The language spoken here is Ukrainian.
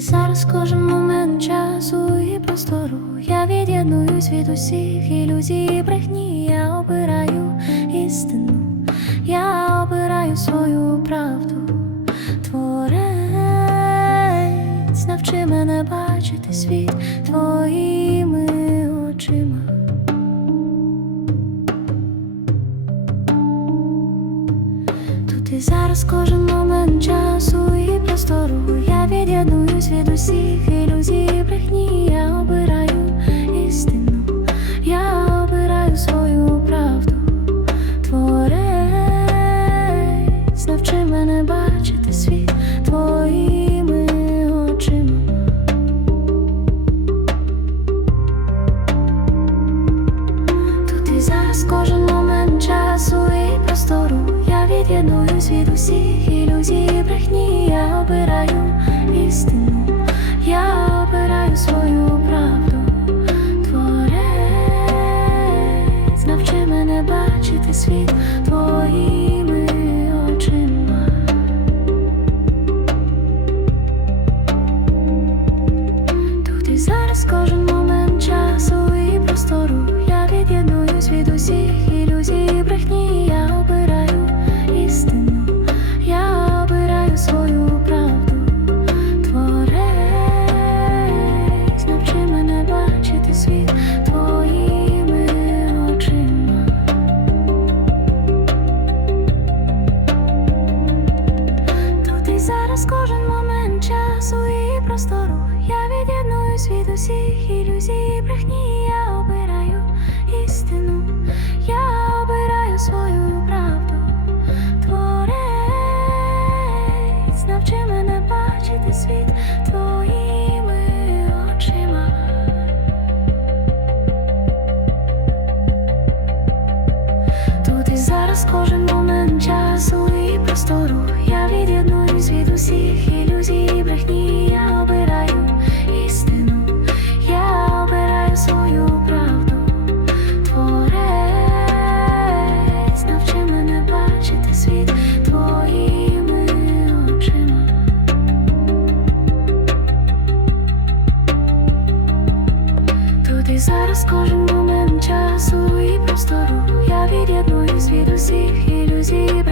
зараз кожен момент часу і простору. Я від'єднуюсь від усіх ілюзій, і брехні, я обираю істину, я обираю свою правду, творець, навчи мене бачити світ твоїми очима. Тут і зараз кожен момент часу і простору я від'єдную від'єднуюсь від усіх ілюзій брехні світ твоїми Я від'єднуюсь від усіх ілюзій. Брехні Я обираю істину, я обираю свою правду. Творець, навчи мене бачити світ твоїми очима. Тут і зараз кожен момент часу зараз кожен момент часу і простору. Я від'єднуюсь від усіх ілюзій